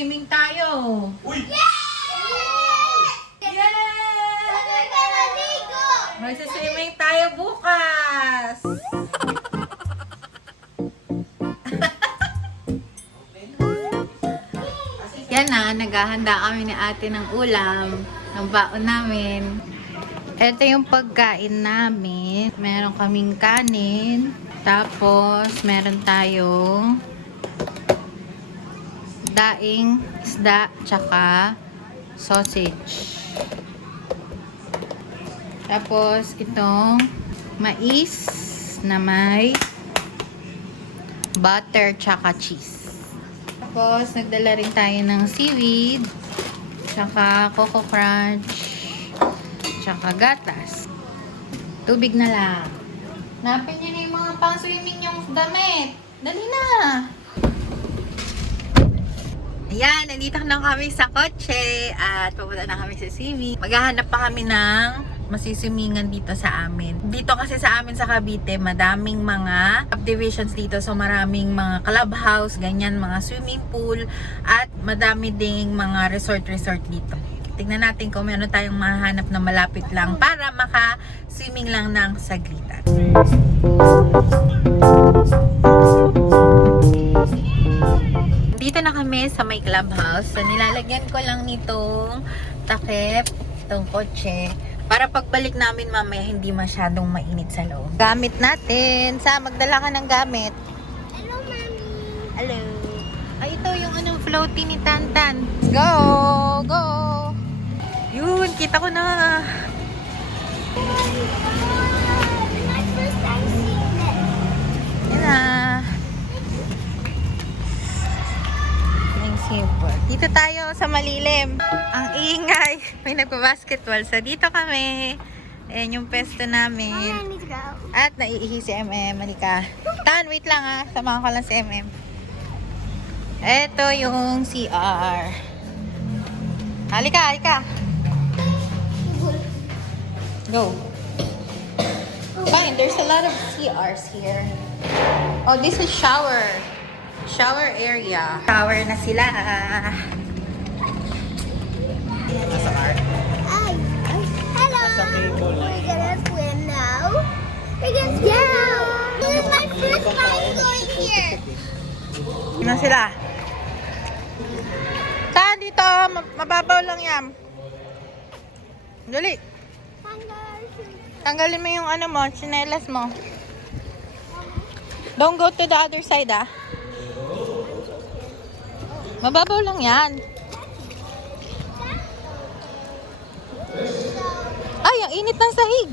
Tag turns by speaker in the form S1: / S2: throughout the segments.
S1: Magsiswimming tayo.
S2: Uy!
S1: Magsiswimming tayo bukas. Yan na, naghahanda kami ni ate ng ulam, ng baon namin. Ito yung pagkain namin. Meron kaming kanin. Tapos, meron tayong daing isda, tsaka sausage. Tapos, itong mais na may butter tsaka cheese. Tapos, nagdala rin tayo ng seaweed, tsaka coco crunch, tsaka gatas. Tubig na lang. Napin niyo na yung mga pang-swimming yung damit. Dali na! Ayan, nandito na kami sa kotse at pupunta na kami sa seaweed. Maghahanap pa kami ng masisimingan dito sa amin. Dito kasi sa amin sa Cavite, madaming mga subdivisions dito. So maraming mga clubhouse, ganyan, mga swimming pool at madami ding mga resort-resort dito. Tingnan natin kung meron tayong mahanap na malapit lang para maka-swimming lang ng saglitan. Dito na kami sa may clubhouse. So, nilalagyan ko lang nitong takip, itong kotse, para pagbalik namin mamaya hindi masyadong mainit sa loob. Gamit natin. Sa, magdala ka ng gamit.
S3: Hello, Mommy.
S1: Hello. Ay, ito yung anong floaty ni Tantan. Let's go! Go! Yun, kita ko na. Dito tayo sa malilim. Ang ingay. May nagpa-basketball. So, dito kami. Ayan yung pesto namin. At naiihi si MM. Malika. Tan, wait lang ah. Samahan ko lang si MM. Ito yung CR. Halika, halika. Go. Fine, there's a lot of CRs here. Oh, this is shower. Shower area. Shower na sila.
S3: Hi. Hello. We're gonna swim now. We're gonna swim now. This is my first time going here.
S1: Na sila. Saan dito? Ma- Mababaw lang yan. Dali. Tanggalin mo yung ano mo, chinelas mo. Don't go to the other side ah. Mababaw lang yan. Ay, ang init ng sahig.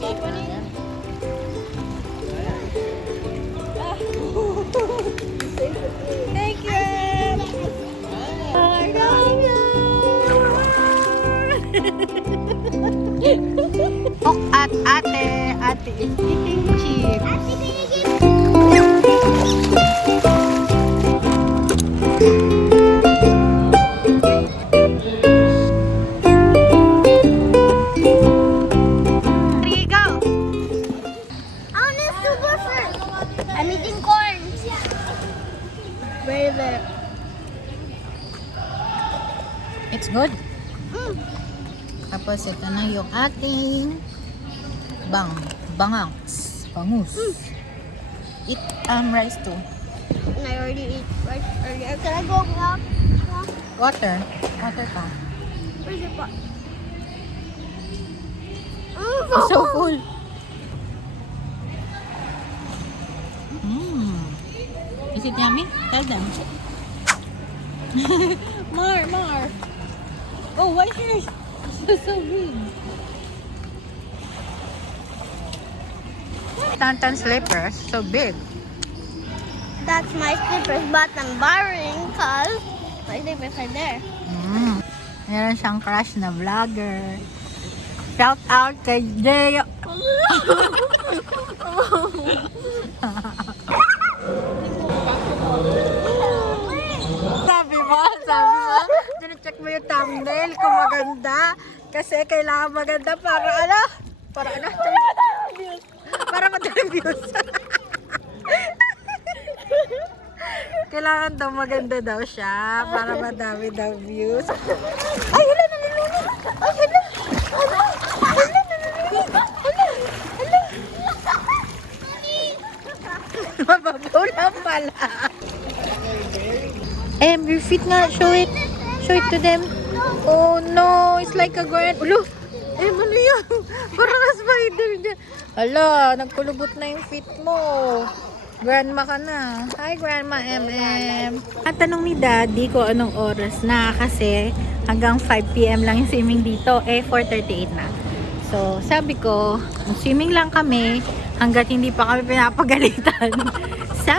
S3: Thank you. I love you.
S1: Oh, at ate. Ate is eating chips.
S3: I'm eating corn. It?
S1: It's good.
S3: Mm.
S1: Tapos ito na yung ating bang, bangangs, bangus. Eat um, rice too.
S3: And I already ate rice earlier. Can I go now?
S1: Water. Water pa.
S3: Where's your pot?
S1: It's so full. Mmm. Is it yummy? Tell them. more, more. Oh, why is yours so, so big? Tantan slippers, so big.
S3: That's my slippers, but I'm borrowing because my slippers are there.
S1: Mm. Meron siyang crush na vlogger. Shout out kay Jay. Sabi mo, sabi mo, yung thumbnail kung maganda. Kasi kailangan maganda para ano? Para ano? Para madami views. kailangan daw maganda daw siya para madami daw views. Ay, wala nalulunod. Ay, hala. Hala. Hala, nalulunod. Hala. Hala. Mababaw lang pala. Feet nga. Show it. Show it to them. Oh no, it's like a grand... Ulo! Eh, ano yan? Parang spider dyan. Hala, nagkulubot na yung feet mo. Grandma ka na. Hi, Grandma MM. At tanong ni Daddy ko anong oras na kasi hanggang 5pm lang yung swimming dito. Eh, 4.38 na. So, sabi ko, swimming lang kami hanggat hindi pa kami pinapagalitan. so,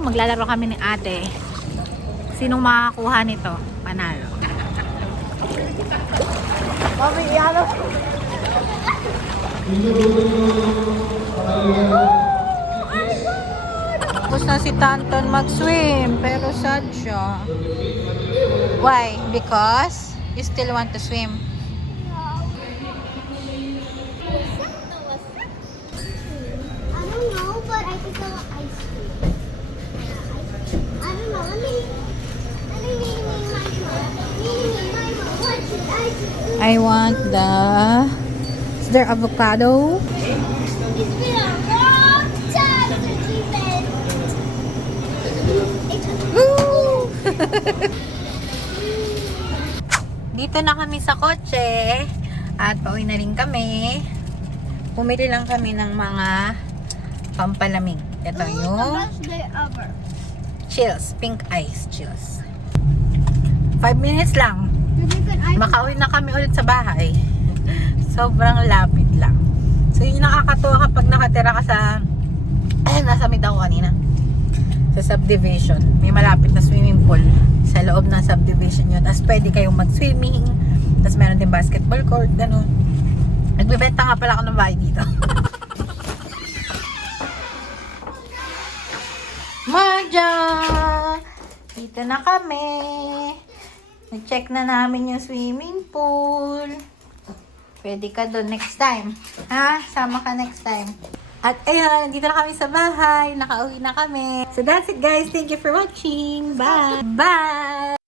S1: maglalaro kami ni ate. Sinong makakuha nito? Panalo. Mami, ano? Tapos na si Tanton mag-swim, pero sad siya. Why? Because you still want to swim.
S3: I don't know, but I think I I
S1: want the... Is there avocado? Dito na kami sa kotse. At pauwi na rin kami. Pumili lang kami ng mga pampalamig. Ito yung chills. Pink ice chills. 5 minutes lang.
S3: Did you get ice?
S1: Makauwi na kami ulit sa bahay. Sobrang lapit lang. So, yun yung nakakatuwa kapag nakatira ka sa eh, nasa mid ako kanina. Sa subdivision. May malapit na swimming pool sa loob ng subdivision yun. Tapos pwede kayong mag-swimming. Tapos meron din basketball court. Ganun. Nagbibenta nga pala ako ng bahay dito. Maja! Dito na kami. Nag-check na namin yung swimming pool. Pwede ka doon next time. Ha? Sama ka next time. At ayun, dito na kami sa bahay. Nakauwi na kami. So that's it guys. Thank you for watching. Bye! Bye!